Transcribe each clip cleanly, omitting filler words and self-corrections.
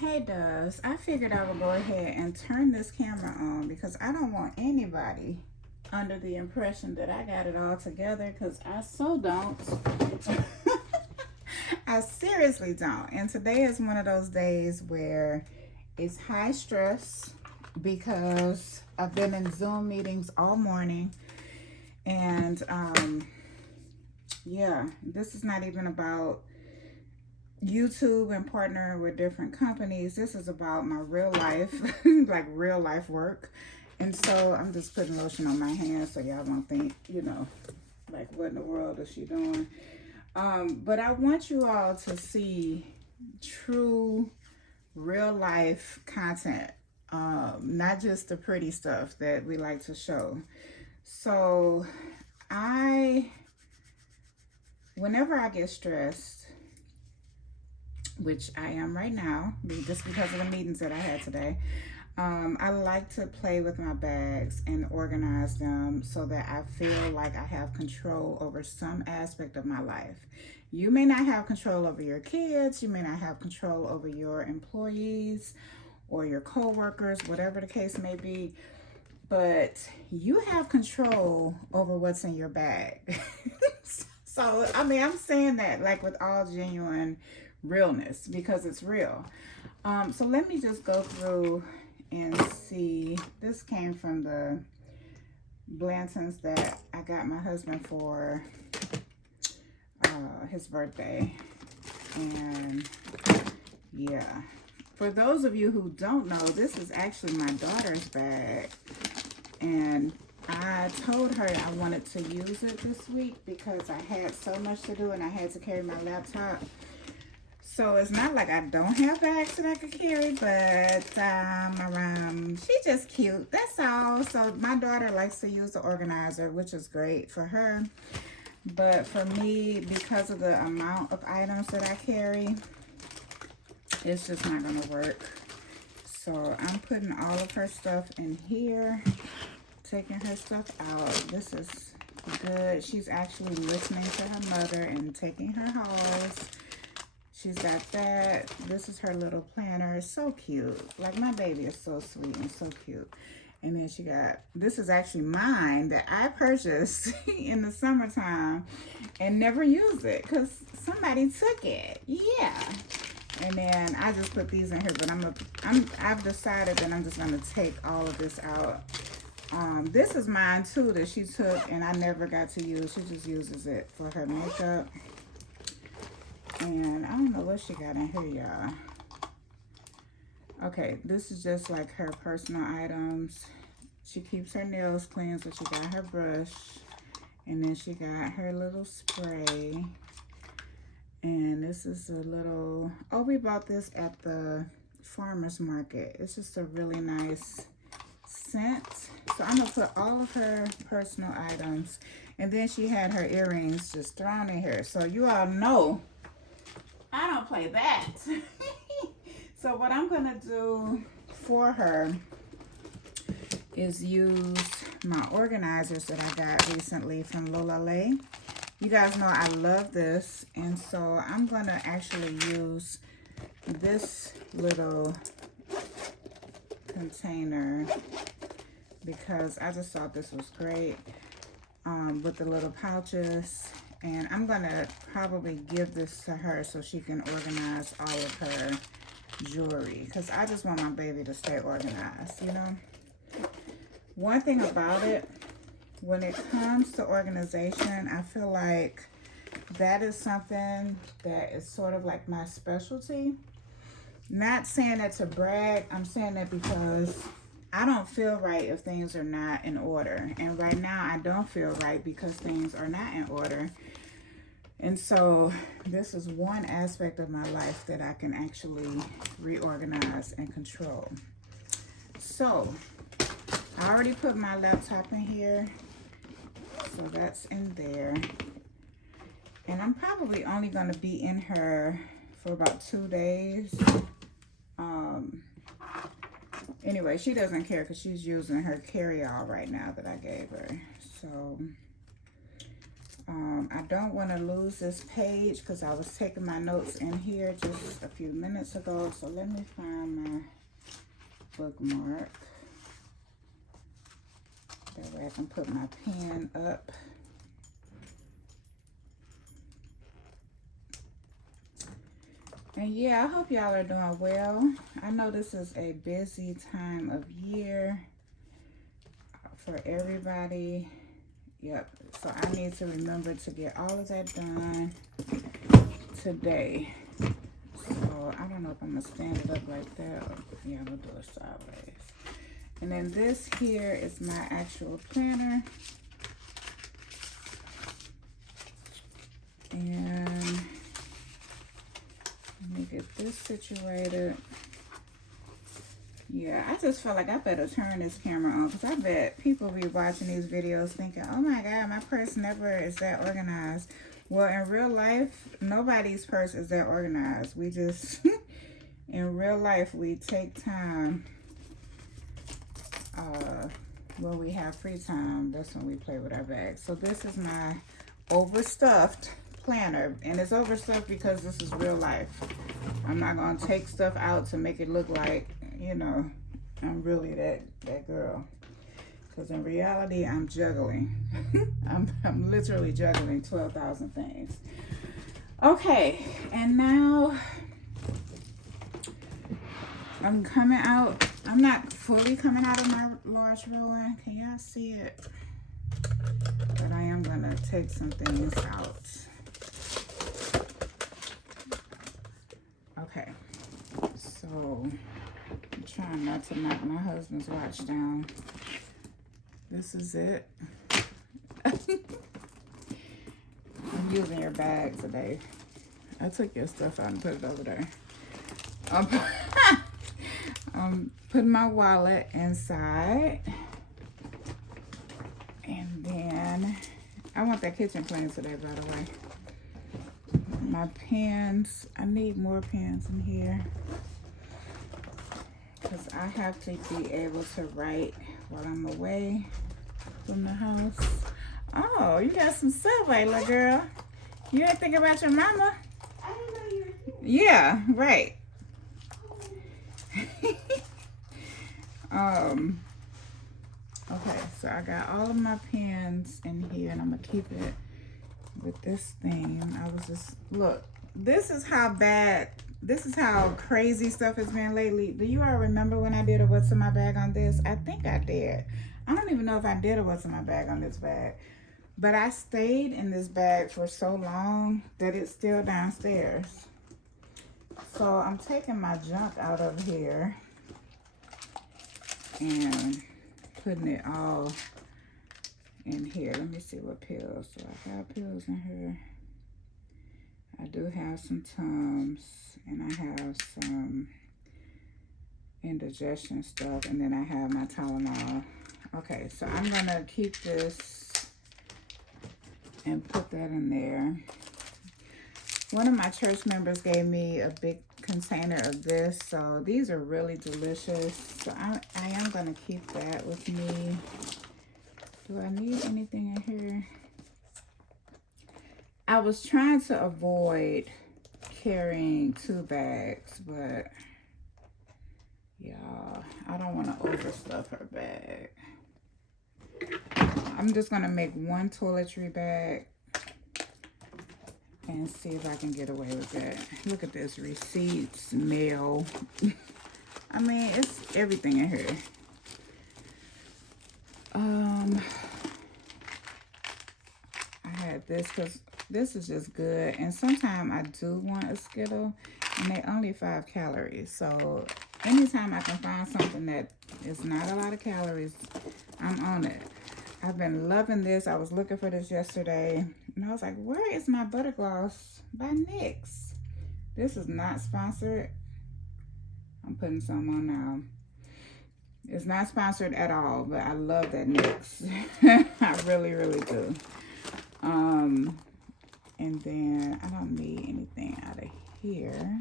Hey Doves, I figured I would go ahead and turn this camera on because I don't want anybody under the impression that I got it all together, because I so don't. I seriously don't. And today is one of those days where it's high stress because I've been in Zoom meetings all morning. And yeah, this is not even about YouTube and partnering with different companies. This is about my real life, like real life work. And so I'm just putting lotion on my hands so y'all won't think, like what in the world is she doing? But I want you all to see true real life content, not just the pretty stuff that we like to show. So whenever I get stressed, which I am right now, just because of the meetings that I had today, I like to play with my bags and organize them so that I feel like I have control over some aspect of my life. You may not have control over your kids, you may not have control over your employees or your co-workers, whatever the case may be, but you have control over what's in your bag. So, I mean, I'm saying that like with all genuine realness because it's real. So let me just go through and see. This came from the Blantons that I got my husband for his birthday. And yeah, for those of you who don't know, this is actually my daughter's bag. And I told her I wanted to use it this week because I had so much to do and I had to carry my laptop. So it's not like I don't have bags that I could carry, but she's just cute. That's all. So my daughter likes to use the organizer, which is great for her. But for me, because of the amount of items that I carry, it's just not going to work. So I'm putting all of her stuff in here, taking her stuff out. This is good. She's actually listening to her mother and taking her hauls. She's got that. This is her little planner. It's so cute. Like, my baby is so sweet and so cute. And then she got, this is actually mine that I purchased in the summertime and never used it because somebody took it. Yeah. And then I just put these in here, but I've decided that I'm just gonna take all of this out. This is mine too that she took and I never got to use. She just uses it for her makeup. And I don't know what she got in here, y'all. Okay, this is just like her personal items. She keeps her nails clean, so she got her brush. And then she got her little spray. And this is a little, oh, we bought this at the farmer's market. It's just a really nice scent. So I'm gonna put all of her personal items. And then she had her earrings just thrown in here. So you all know I don't play that. So what I'm gonna do for her is use my organizers that I got recently from Lolalet. You guys know I love this, and so I'm gonna actually use this little container because I just thought this was great with the little pouches. And I'm gonna probably give this to her so she can organize all of her jewelry because I just want my baby to stay organized, you know. One thing about it, when it comes to organization, I feel like that is something that is sort of like my specialty. Not saying that to brag, I'm saying that because I don't feel right if things are not in order. And right now I don't feel right because things are not in order. And so this is one aspect of my life that I can actually reorganize and control. So I already put my laptop in here. So that's in there. And I'm probably only going to be in her for about 2 days. Anyway, she doesn't care because she's using her carry-all right now that I gave her. So, I don't want to lose this page because I was taking my notes in here just a few minutes ago. So let me find my bookmark. That way I can put my pen up. And yeah, I hope y'all are doing well. I know this is a busy time of year for everybody. Yep, so I need to remember to get all of that done today. So I don't know if I'm gonna stand it up like that or, yeah, we'll do it sideways. And then this here is my actual planner. And let me get this situated. Yeah, I just feel like I better turn this camera on because I bet people be watching these videos thinking, oh my God, my purse never is that organized. Well, in real life, nobody's purse is that organized. We just, in real life, we take time. When we have free time, that's when we play with our bags. So this is my overstuffed planner. And it's overstuffed because this is real life. I'm not going to take stuff out to make it look like, you know, I'm really that girl. Because in reality, I'm juggling. I'm literally juggling 12,000 things. Okay, and now I'm coming out. I'm not fully coming out of my large ruin. Can y'all see it? But I am going to take some things out. Okay, so I'm trying not to knock my husband's watch down. This is it. I'm using your bag today. I took your stuff out and put it over there. I'm putting my wallet inside. And then, I want that kitchen clean today, by the way. My pens, I need more pens in here. Because I have to be able to write while I'm away from the house. Oh, you got some Subway, little girl. You didn't think about your mama? I didn't know you were here. Yeah, right. Okay, so I got all of my pens in here, and I'm gonna keep it with this thing. I was just, look, this is how crazy stuff has been lately. Do you all remember when I did a what's in my bag on this? I think I did. I don't even know if I did a what's in my bag on this bag. But I stayed in this bag for so long that it's still downstairs. So I'm taking my junk out of here and putting it all in here. Let me see what pills. So I got pills in here. I do have some Tums, and I have some indigestion stuff, and then I have my Tylenol. Okay, so I'm gonna keep this and put that in there. One of my church members gave me a big container of this, so these are really delicious. So I am gonna keep that with me. Do I need anything in here? I was trying to avoid carrying 2 bags, but y'all, I don't want to overstuff her bag. I'm just going to make 1 toiletry bag and see if I can get away with that. Look at this, receipts, mail. I mean, it's everything in here. I had this because this is just good. And sometimes I do want a Skittle, and they're only 5 calories. So anytime I can find something that is not a lot of calories, I'm on it. I've been loving this. I was looking for this yesterday, and I was like, where is my butter gloss by NYX? This is not sponsored. I'm putting some on now. It's not sponsored at all, but I love that NYX. I really, really do. And then I don't need anything out of here.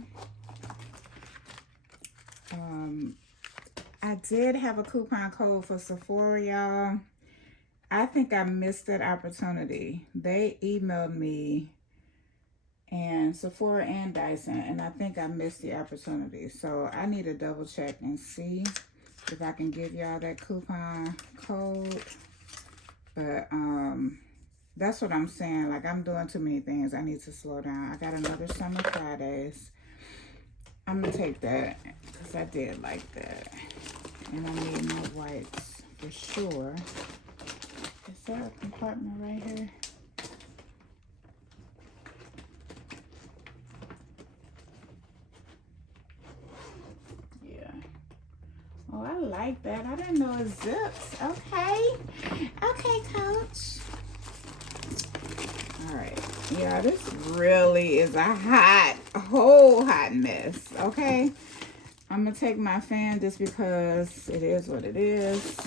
I did have a coupon code for Sephora, y'all. I think I missed that opportunity. They emailed me, and Sephora and Dyson, and I think I missed the opportunity. So I need to double check and see if I can give y'all that coupon code. But that's what I'm saying. Like, I'm doing too many things. I need to slow down. I got another Summer Fridays. I'm gonna take that because I did like that. And I need more whites for sure. Is there a compartment right here? Yeah. Oh, I like that. I didn't know it zips. Okay. Okay, Coach. All right. Yeah, this really is a whole hot mess. Okay. I'm going to take my fan just because it is what it is.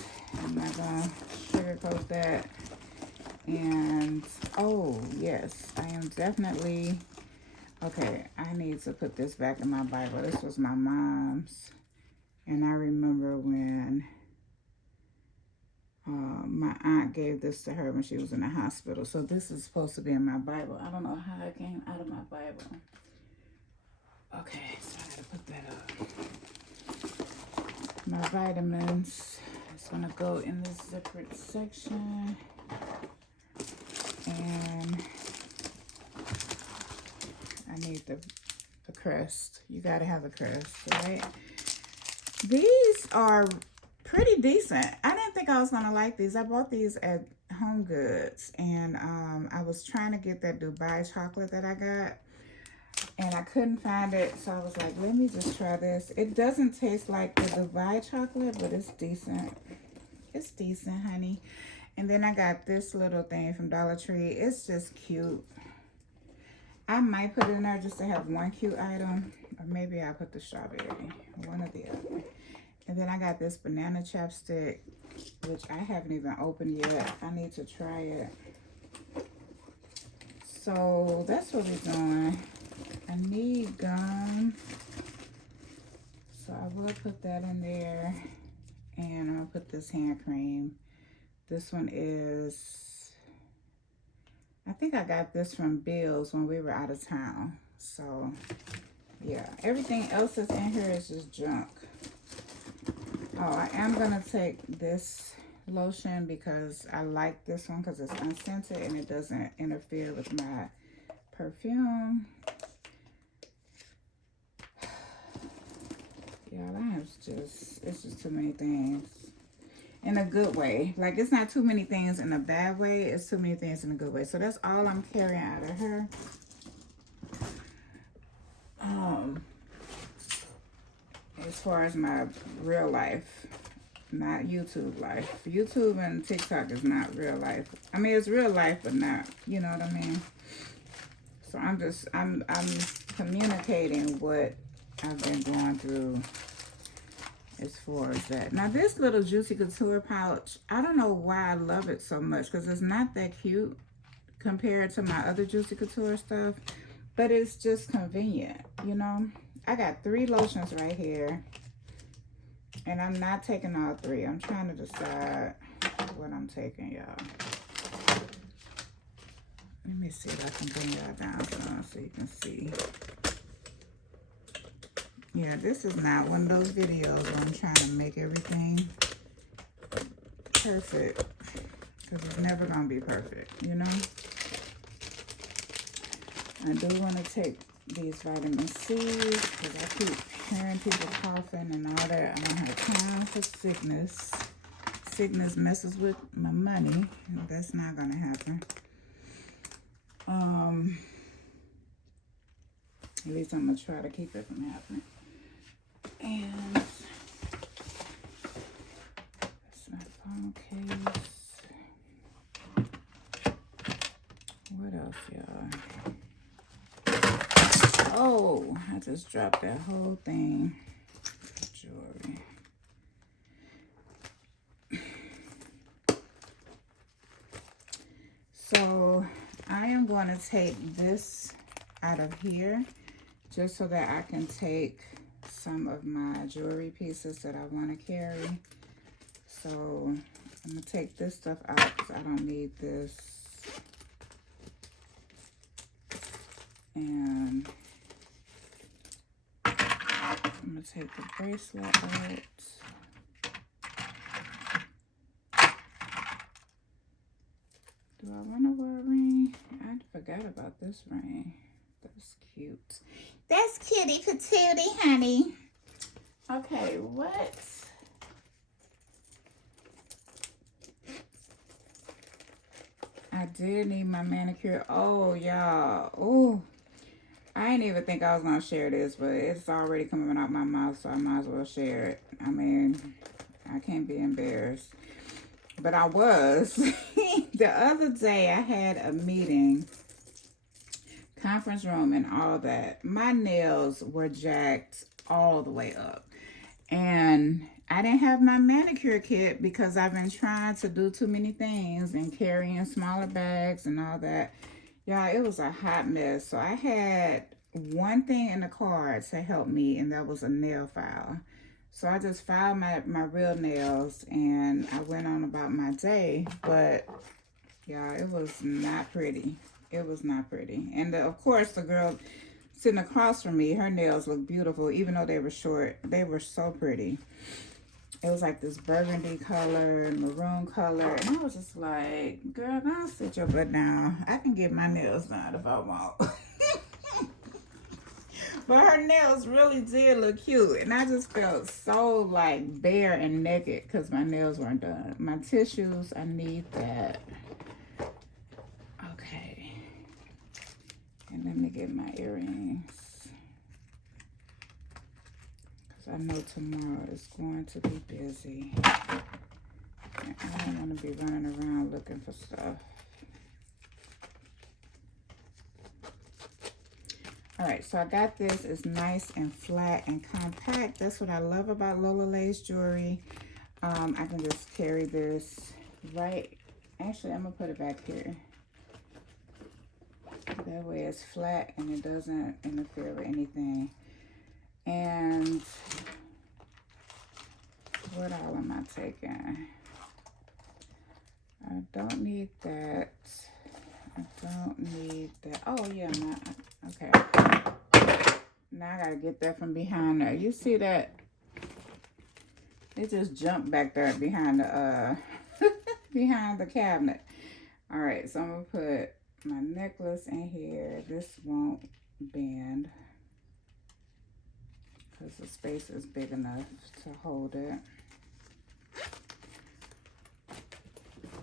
I'm not going to sugarcoat that. And, oh, yes, I am definitely, okay, I need to put this back in my Bible. This was my mom's. And I remember when my aunt gave this to her when she was in the hospital. So this is supposed to be in my Bible. I don't know how it came out of my Bible. Okay, so I got to put that up. My vitamins. It's going to go in this zippered section. And I need the crest. You got to have a crest, right? These are pretty decent. I didn't think I was going to like these. I bought these at Home Goods. And I was trying to get that Dubai chocolate that I got. And I couldn't find it, so I was like, let me just try this. It doesn't taste like the Dubai chocolate, but it's decent. It's decent, honey. And then I got this little thing from Dollar Tree. It's just cute. I might put it in there just to have one cute item. Or maybe I'll put the strawberry. One or the other. And then I got this banana chapstick, which I haven't even opened yet. I need to try it. So that's what we're doing. I need gum, so I will put that in there, and I'm gonna put this hand cream. This one is, I think I got this from Bill's when we were out of town. So yeah, everything else that's in here is just junk. Oh, I am gonna take this lotion because I like this one because it's unscented and it doesn't interfere with my perfume. Yeah, it's just too many things. In a good way. Like, it's not too many things in a bad way. It's too many things in a good way. So that's all I'm carrying out of her. As far as my real life, not YouTube life. YouTube and TikTok is not real life. I mean, it's real life, but not, you know what I mean? So I'm communicating what I've been going through as far as that. Now, this little Juicy Couture pouch, I don't know why I love it so much because it's not that cute compared to my other Juicy Couture stuff, but it's just convenient, you know? I got 3 lotions right here, and I'm not taking all 3. I'm trying to decide what I'm taking, y'all. Let me see if I can bring y'all down so you can see. Yeah, this is not one of those videos where I'm trying to make everything perfect. Because it's never going to be perfect, you know? I do want to take these vitamin C's because I keep hearing people coughing and all that. I don't have time for sickness. Sickness messes with my money. That's not going to happen. At least I'm going to try to keep it from happening. And that's my phone case. What else, y'all? Oh, I just dropped that whole thing. Jewelry. So I am going to take this out of here just so that I can take some of my jewelry pieces that I want to carry. So I'm going to take this stuff out because I don't need this. And I'm going to take the bracelet out. Do I want to wear a ring? I forgot about this ring. That's cute. That's cutie patootie, honey. Okay, what? I did need my manicure. Oh, y'all. Oh, I didn't even think I was going to share this, but it's already coming out my mouth, so I might as well share it. I mean, I can't be embarrassed. But I was. The other day, I had a meeting, conference room and all that. My nails were jacked all the way up. And I didn't have my manicure kit because I've been trying to do too many things and carrying smaller bags and all that. Y'all, it was a hot mess. So I had one thing in the car to help me, and that was a nail file. So I just filed my real nails, and I went on about my day. But, y'all, it was not pretty. It was not pretty. And, of course, the girl sitting across from me, her nails looked beautiful, even though they were short. They were so pretty. It was like this burgundy color, maroon color. And I was just like, girl, don't sit your butt down. I can get my nails done if I want. But her nails really did look cute. And I just felt so like bare and naked because my nails weren't done. My tissues, I need that. Okay. And let me get my earrings. Because I know tomorrow is going to be busy. And I don't want to be running around looking for stuff. All right, so I got this. It's nice and flat and compact. That's what I love about Lolalet's jewelry. I can just carry this right. Actually, I'm going to put it back here. That way it's flat and it doesn't interfere with anything. And what all am I taking? I don't need that. I don't need that. Oh, yeah, okay. Now I gotta get that from behind there. You see that? It just jumped back there behind the behind the cabinet. All right, so I'm gonna put my necklace in here. This won't bend because the space is big enough to hold it.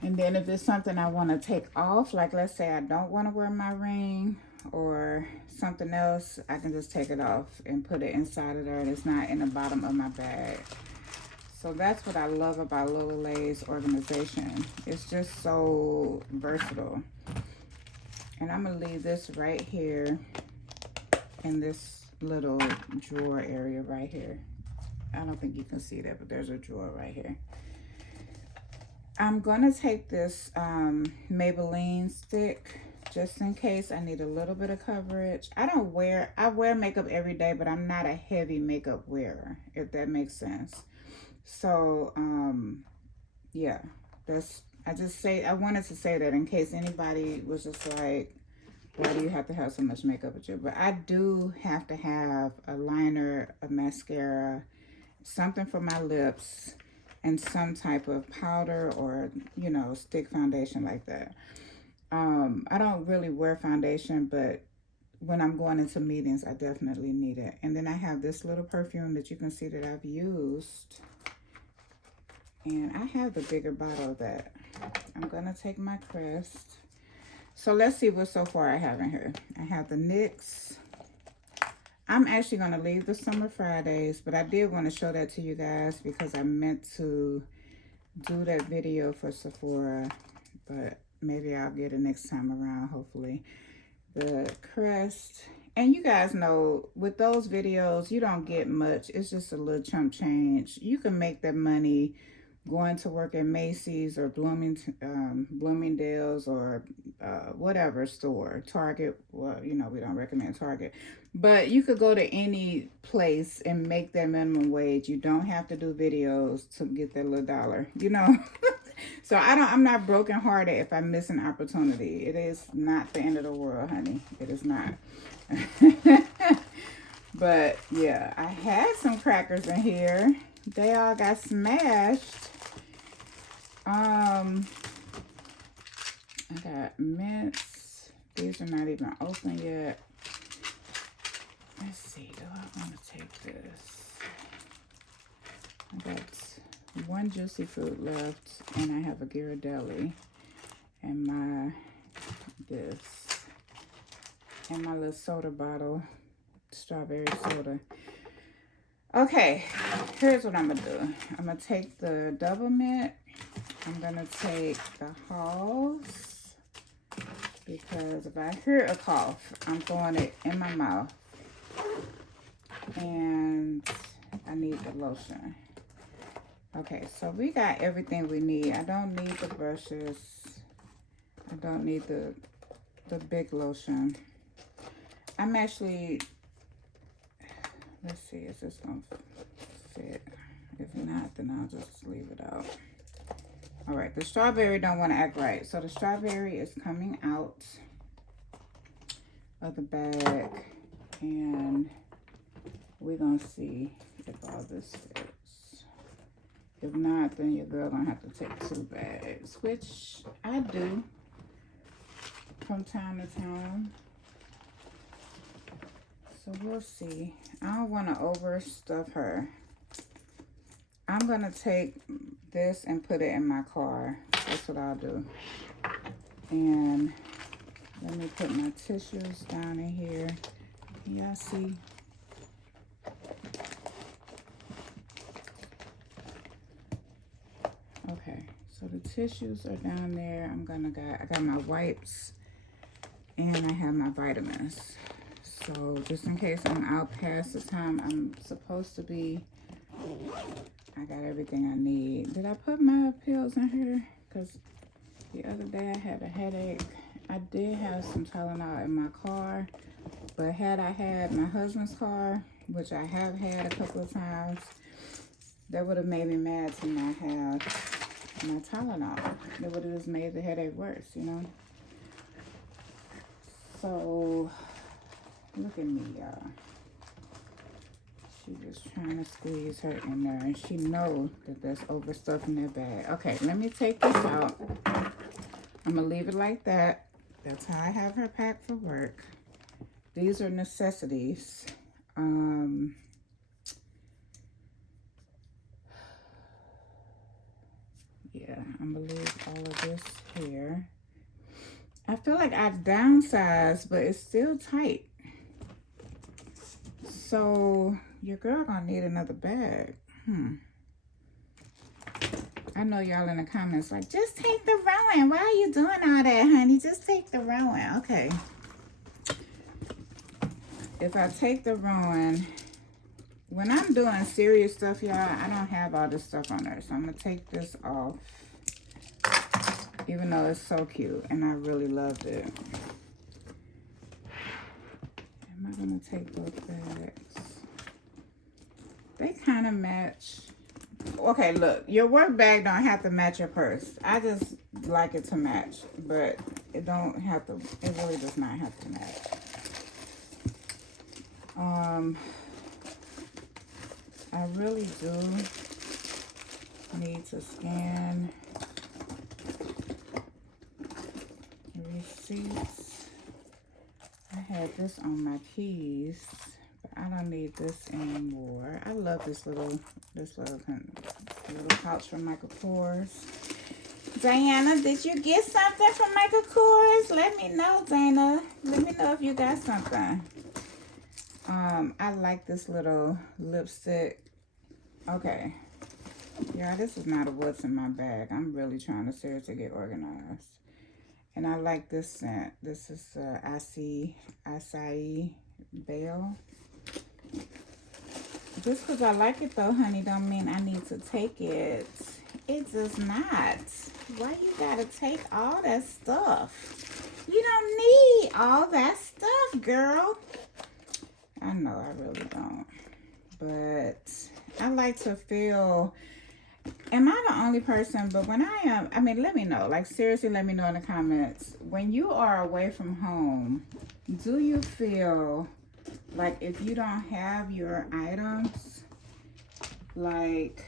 And then if it's something I want to take off, like let's say I don't want to wear my ring or something else, I can just take it off and put it inside of there and it's not in the bottom of my bag. So that's what I love about Lolalet's organization. It's just so versatile. And I'm going to leave this right here in this little drawer area right here. I don't think you can see that, but there's a drawer right here. I'm going to take this Maybelline stick just in case I need a little bit of coverage. I wear makeup every day, but I'm not a heavy makeup wearer, if that makes sense. So, yeah, I wanted to say that in case anybody was just like, why do you have to have so much makeup with you? But I do have to have a liner, a mascara, something for my lips, and some type of powder or, you know, stick foundation like that. I don't really wear foundation, but when I'm going into meetings, I definitely need it. And then I have this little perfume that you can see that I've used. And I have the bigger bottle of that. I'm going to take my Crest. So let's see what so far I have in here. I have the NYX. I'm actually going to leave the Summer Fridays, but I did want to show that to you guys because I meant to do that video for Sephora, but maybe I'll get it next time around, hopefully. The Crest. And you guys know, with those videos, you don't get much. It's just a little chump change. You can make that money going to work at Macy's or Bloomingdale's or whatever store, Target. Well, you know, we don't recommend Target, but you could go to any place and make that minimum wage. You don't have to do videos to get that little dollar, you know. So I'm not brokenhearted if I miss an opportunity. It is not the end of the world, honey. It is not. But yeah, I had some crackers in here. They all got smashed. I got mints. These are not even open yet. Let's see, do I want to take this? I got one juicy fruit left, and I have a Ghirardelli, and this, and my little soda bottle, strawberry soda. Okay, here's what I'm gonna do. I'm gonna take the double mint. I'm gonna take the Halls, because if I hear a cough, I'm throwing it in my mouth. And I need the lotion. Okay, so we got everything we need. I don't need the brushes. I don't need the big lotion. I'm actually, let's see, is this gonna fit? If not, then I'll just leave it out. All right, the strawberry don't want to act right. So the strawberry is coming out of the bag, and we're gonna see if all this fits. If not, then your girl gonna have to take 2 bags, which I do from time to time. So we'll see. I don't want to overstuff her. I'm gonna take this and put it in my car. That's what I'll do. And let me put my tissues down in here. Can y'all see? Okay, so the tissues are down there. I got my wipes, and I have my vitamins. So just in case I'm out past the time I'm supposed to be, I got everything I need. Did I put my pills in here? Because the other day I had a headache. I did have some Tylenol in my car, but had I had my husband's car, which I have had a couple of times, that would have made me mad to not have my Tylenol. It would have just made the headache worse, you know? So, look at me, y'all. She just trying to squeeze her in there, and she knows that there's overstuff in that bag. Okay, let me take this out. I'm gonna leave it like that. That's how I have her packed for work. These are necessities. Yeah, I'm gonna leave all of this here. I feel like I've downsized, but it's still tight. So your girl gonna need another bag. I know y'all in the comments like, just take the Rowan. Why are you doing all that, honey? Just take the Rowan. Okay. If I take the Rowan, when I'm doing serious stuff, y'all, I don't have all this stuff on there. So I'm gonna take this off. Even though it's so cute and I really loved it. Am I gonna take those bags? They kind of match. Okay, look, your work bag don't have to match your purse. I just like it to match, but it don't have to, it really does not have to match. I really do need to scan receipts. I had this on my keys, but I don't need this anymore. I love this little pouch from Michael Kors. Diana, did you get something from Michael Kors? Let me know, Dana. Let me know if you got something. I like this little lipstick. Okay. Yeah, this is not a what's in my bag. I'm really trying to seriously get organized. And I like this scent. This is Acai Bell. Just because I like it though, honey, don't mean I need to take it. It does not. Why you gotta take all that stuff? You don't need all that stuff, girl. I know I really don't. But I like to feel am I the only person? But when I am, I mean, let me know. Like, seriously, let me know in the comments. When you are away from home, do you feel like if you don't have your items, like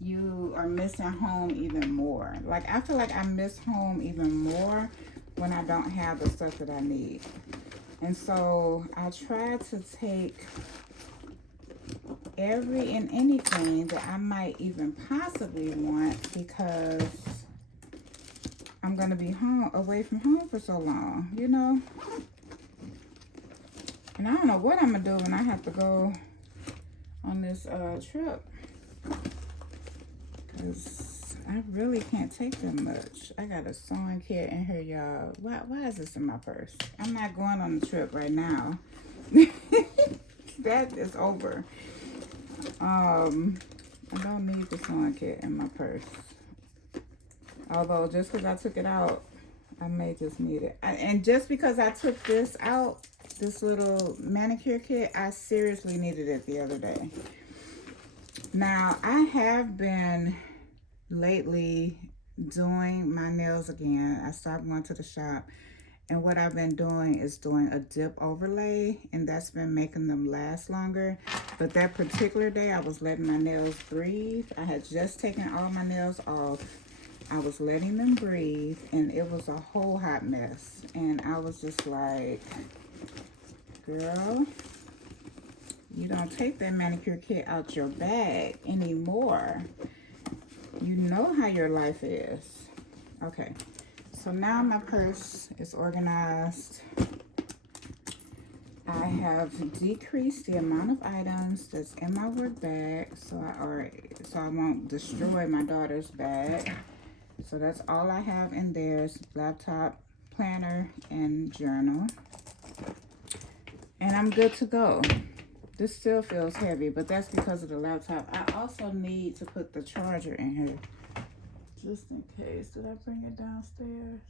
you are missing home even more? Like, I feel like I miss home even more when I don't have the stuff that I need. And so I try to take every and anything that I might even possibly want, because I'm going to be home, away from home for so long, you know? And I don't know what I'm going to do when I have to go on this trip, because I really can't take that much. I got a sewing kit in here, y'all. Why is this in my purse? I'm not going on the trip right now. That is over. I don't need the sewing kit in my purse. Although, just because I took it out, I may just need it. And just because I took this out, this little manicure kit, I seriously needed it the other day. Now, I have been lately doing my nails again. I stopped going to the shop. And what I've been doing is doing a dip overlay, and that's been making them last longer. But that particular day, I was letting my nails breathe. I had just taken all my nails off. I was letting them breathe, and it was a whole hot mess. And I was just like, girl, you don't take that manicure kit out your bag anymore. You know how your life is. Okay. So now my purse is organized. I have decreased the amount of items that's in my work bag, so I won't destroy my daughter's bag. So that's all I have in there is laptop, planner, and journal. And I'm good to go. This still feels heavy, but that's because of the laptop. I also need to put the charger in here. Just in case. Did I bring it downstairs?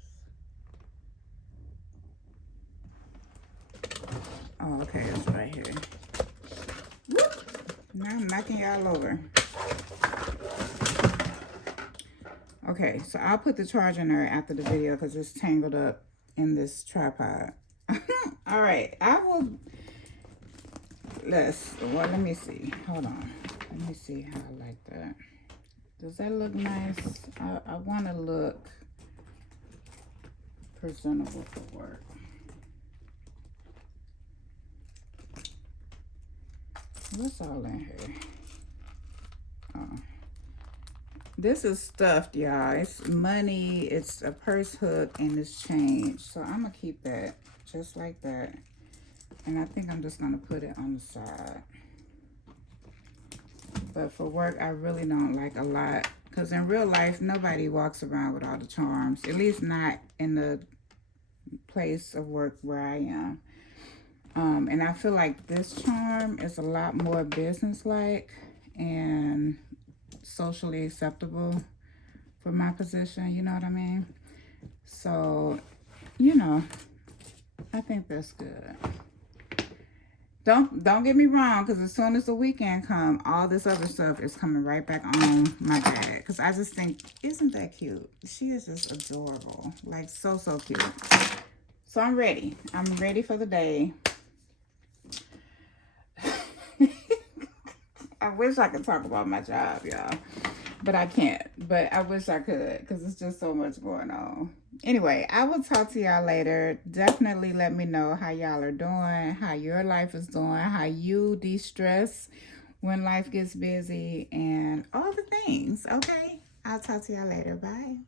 Oh, okay. It's right here. Whoop. Now I'm knocking y'all over. Okay, so I'll put the charger in there after the video because it's tangled up in this tripod. All right. I will... let me see. Hold on. Let me see how I like that. Does that look nice? I want to look presentable for work. What's all in here? Oh. This is stuffed, y'all. It's money, it's a purse hook, and it's change. So I'm going to keep that just like that. And I think I'm just going to put it on the side. But for work, I really don't like a lot. Because in real life, nobody walks around with all the charms. At least not in the place of work where I am. And I feel like this charm is a lot more business-like and socially acceptable for my position. You know what I mean? So, you know, I think that's good. Don't get me wrong, because as soon as the weekend comes, all this other stuff is coming right back on my bag. Because I just think, isn't that cute? She is just adorable. Like, so cute. So I'm ready. I'm ready for the day. I wish I could talk about my job, y'all. But I can't. But I wish I could, because it's just so much going on. Anyway, I will talk to y'all later. Definitely let me know how y'all are doing, how your life is doing, how you de-stress when life gets busy, and all the things, okay? I'll talk to y'all later. Bye.